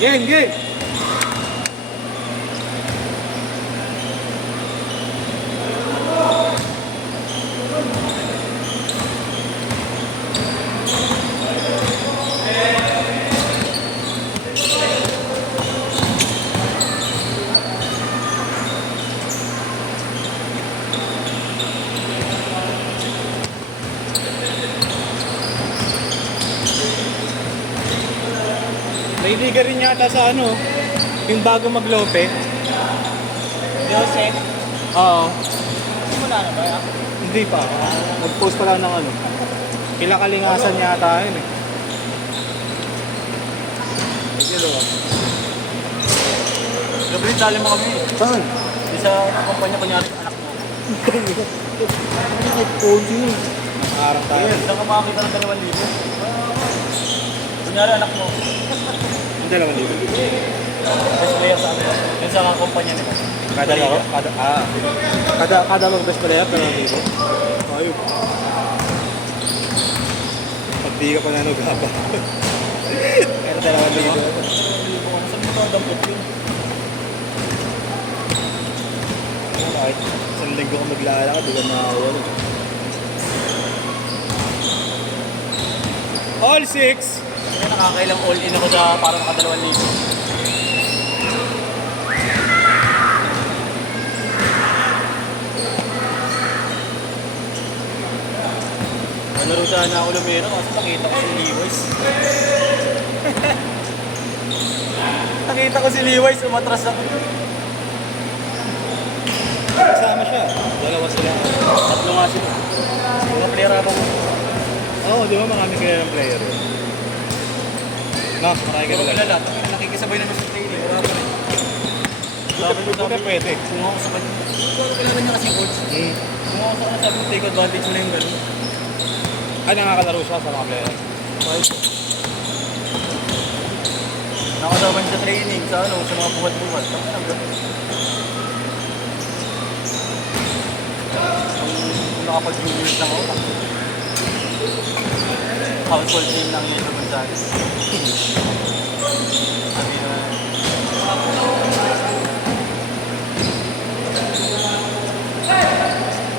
Game, game! May liga rin yata sa ano, yung bago maglope. Jose. Oo. Simula na ba yan? Hindi pa. Nag-post pa lang ng ano. Kilakalingasan yata yun eh. Gabriel, dali mo kami. Saan? Di sa kumpanya, kunyari anak mo. Nakaharang tayo. Ayun, saan ka makakita ng 2,000? Kunyari anak mo. Hindi naman dito. Best player sa ano. Yun sa kumpanya nila. Kada laro? Kada mag best player, pero dito. Ayun. Pag di ka pa nanugaba. Kaya dalawang dito. Saan mo ito ang dampot yun? Kahit isang linggo ko maglalakad, di ka makakawala. All six! Kaya nakakailang all-in ako sa parang naka 2,000. Nalaro sana ako lumero kasi nakita ko si Levi's. Nakita ko si Levi's, umatras ako. Kasama siya. Dalawa sila. Tatlo nga sila. Mga player ako. Oo, di ba marami kaya ng player? No, marami Hindi ka ko rin. kilala. Nakikisabay namin sa training. Wala pa rin. Sabi ko, Buti pwede. kung ako sa kanya. Hindi ko kilala niya kasi coach. Kung ako sa kanya, sabi ko, take advantage mo na yung gano'n. Ay, nakakalaro siya sa mga player. Nakasama niya sa training, sa ano, sa mga buhat-buhat. Ang gano'n. Kung nakapag-juniors lang ako, household name lang niya sa Gonzales. Sabi na,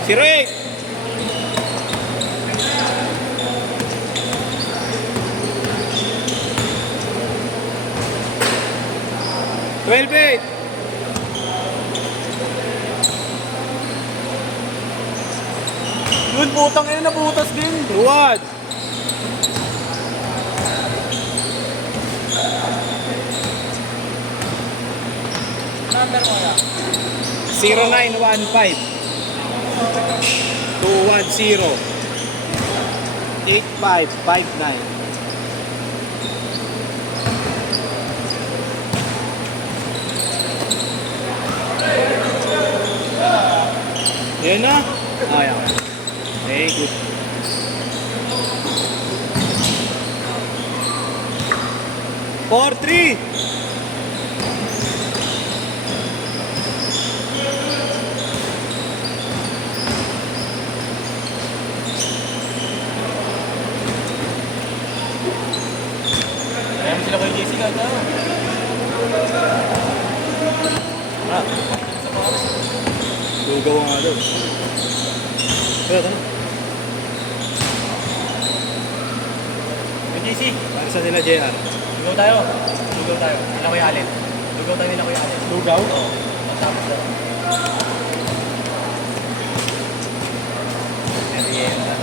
Si Rick! Twelve eight! yun, putang ina, nabutas din. Luwad! Number mo yan. 0915 210 8559. Yan na. Ah, yan. Okay, good. Four, three. Kaya mo sila kay JC ka, tao. Ah, lugaw nga daw. Kaya ano? Kay JC, Isa sila JR. lugaw tayo. Lugaw tayo. Nila Kuya Allen. Lugaw tayo nila Kuya Allen. Lugaw? Oo. Tapos daw. Merienda.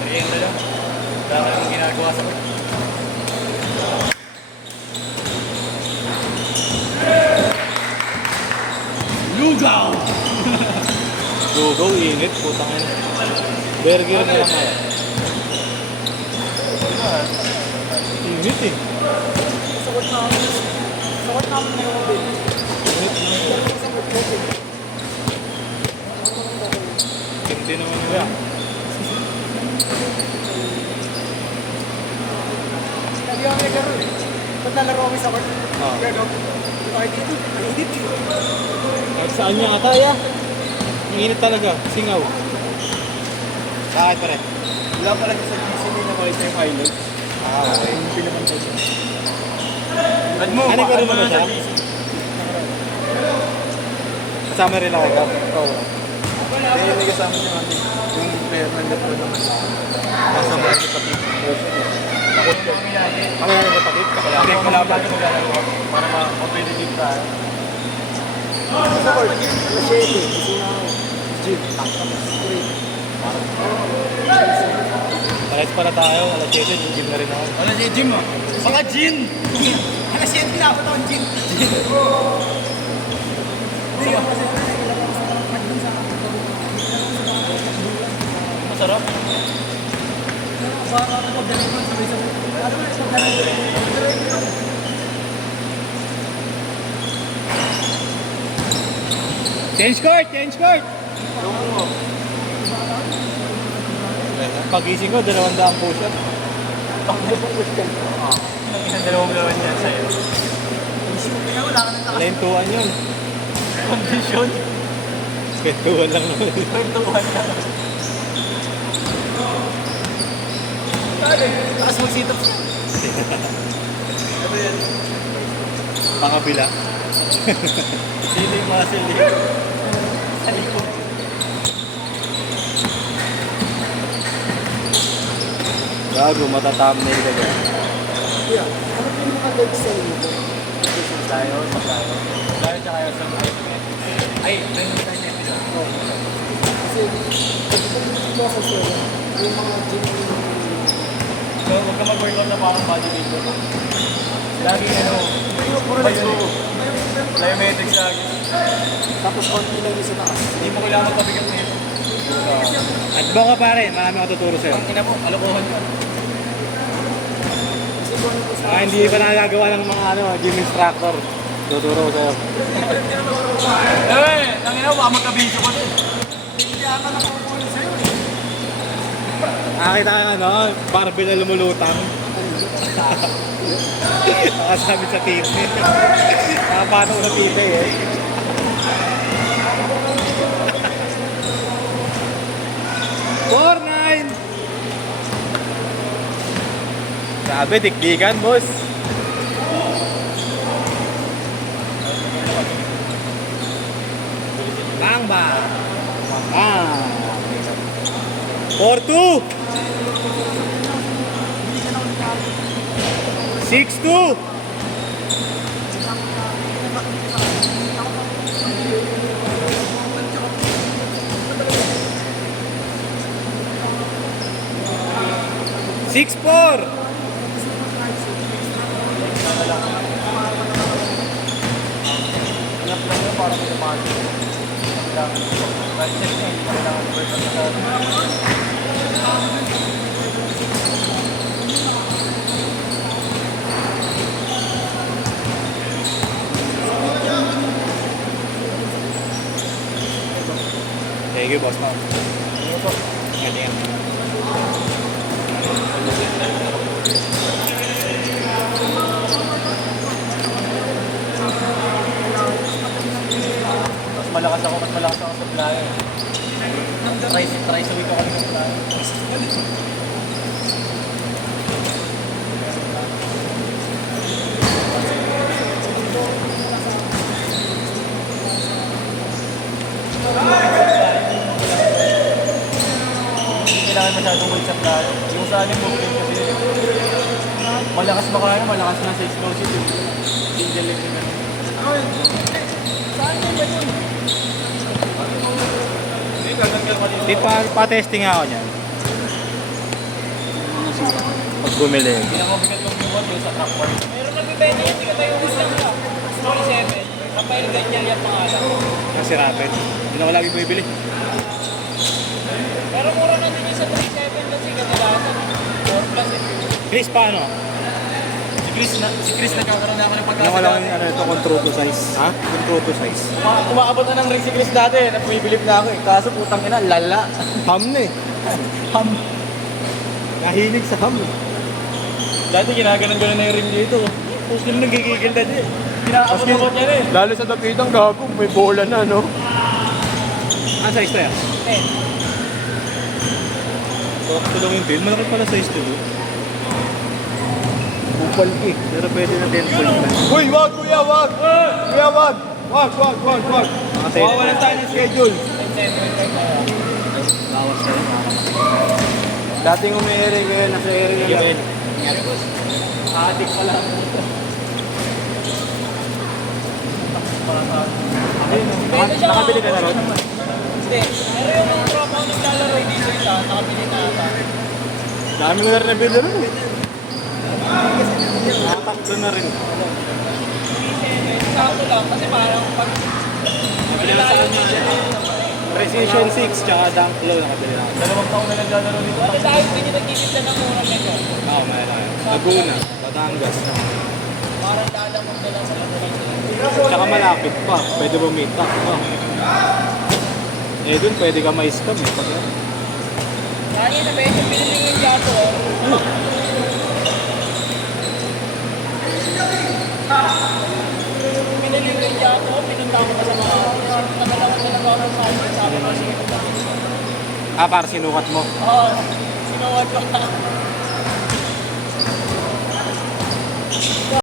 Merienda lang. Wala ka namang ginagawa sa kanya. Lugaw! Lugaw, init. Putang ina. Burger na lang ako. Init eh. Sakot na ako. Sakot na ako na yung mabili. Init na. Hindi naman nila. Hindi ako nagkaro eh. Pag nalaro kami sa court, Ah. gagawin. Kahit dito, ang init eh. Kahit saan niya ataya. Ang init talaga. Singaw. Bakit pare? Wala pala sa GC na makita yung highlights. Ah, okay. Yung pinapantay siya. Add mo, Ano ko rin add mo mo na siya? sa GC. Kasama rin ako ikaw. Oo. Hindi yung kasama si Mami. Yung player ng left naman. Kasama rin sa team. Ano yung kapatid? Hindi ko lang bago maglalaro ako para ma-competitive tayo. Sa court, alas 7. Gusto na ako. Gym. Pares pala tayo. Alas 7, gym na rin ako. Wala si Jim ah. Baka Jin! Alas 7 na ako taon gym. Masarap. Change court! Change court! Pagising ko, 200 push-up. Ang isang dalawang lawan yan sa'yo. Lentuan yun. Condition. Lentuan lang naman. Pertuhan ka. Takas mag-sit-ups. Ano yan? Pangabila. Feeling muscle eh. Sa likod. Gago, matatthumbnail ka dyan. Yeah. Ano po yung mga legs sa inyo? Tayo, tayo. Tayo tsaka yung sa ay, rin tayo sa episode. Kasi, pag mo sa sila, yung mga gym So, huwag ka mag-workout na parang bodybuilder. Lagi ano, puro legs ko. plyometrics lagi. Tapos konti lang yung sa taas. Hindi mo kailangan magpabigat na ito. At ka pare, marami ako tuturo sa'yo. Ang ina mo, alokohan ka. Hindi pa nagagawa ng mga gym instructor. Tuturo ko sa'yo. Eh, ang ina mo, baka magka-video ko din. Nakakita ka barbell na lumulutang. Nakasabi sa TV. Nakapano ko sa TV eh. Four, 9! Sabi, dikdikan, boss. Bang, bang. Ah. 4-2. 6-2. 6-4. Anak lang yun, parang may lumasin. Kailangan ito. Kahit check na, hindi kailangan i-workout na tayo. Thank you, boss. Ingat. Mas malakas ako sa flyer. Try sa week ako ng flyer. Hindi kailangan masyadong weight sa flyer. Yung sa aling movement kasi malakas ba kaya? Malakas na sa explosive. Single leg na ganun. Hindi, gaganggal ka dito. Di pa-testing ako niyan. Pag bumili. Hindi na mabigat yung one sa track bar. Meron nagbibenta yan, hindi ka tayo umusang ka. Story 7. Rafael Ganyan yan pangalan. Kasi rapid. Hindi na ko lagi bumibili. Pero mura na din yung sa 3.7 kasi kadalasan. 4 plus eh. Chris, paano? Si Chris nagkakaroon na ako ng Ano ko lang pagkakasala. ito, control to size. Ha? Control to size. Kumakabot na ng ring si Chris dati. Napumibilip na ako eh. Kaso putang ina, lala. Ham na eh. Ham. Nahilig sa ham. Dati ginaganon-ganon na yung ring dito. Puso nung nagigigil na dyan. Kinakabot niya na eh. Lalo sa dapitang gago, may bola na, no? Ano size to yan? Eh, So, tulong yung deal. Malaki pala size to. Kupal eh. Pero pwede na 10 points na. Uy, wag kuya, wag! Kuya, wag! Wag. Mga 10 Mawawalan tayo ng schedule. bawas na lang. Dating umi-ere ngayon, nasa ere na lang. Adik pala. Nakabili ka na ron? Hindi. Pero yung mga tropa ko naglalaro dito isa, nakabili na ata. Dami ko na rin nabili ron eh. Nakataklo na rin. Sakto lang kasi parang pag Nabili na sa kanya. Precision 6 tsaka Dunk Low nakabili na. 2 taon na naglalaro dito. wala tayo hindi nyo nagtitinda ng murang nito. Oo, meron. Laguna, Batangas. Parang lalamog na lang sa lamunan. Tsaka malapit pa. Pwede meet up pa. Eh dun pwede ka ma-scam eh. Pag Kaya na medyo pinili yung jato. Pinili yung jato, pinunta ko pa sa mga nagalaman na nagawa sa akin. Sabi ko, sige. para sinukat mo. Oo, sinuwad ko.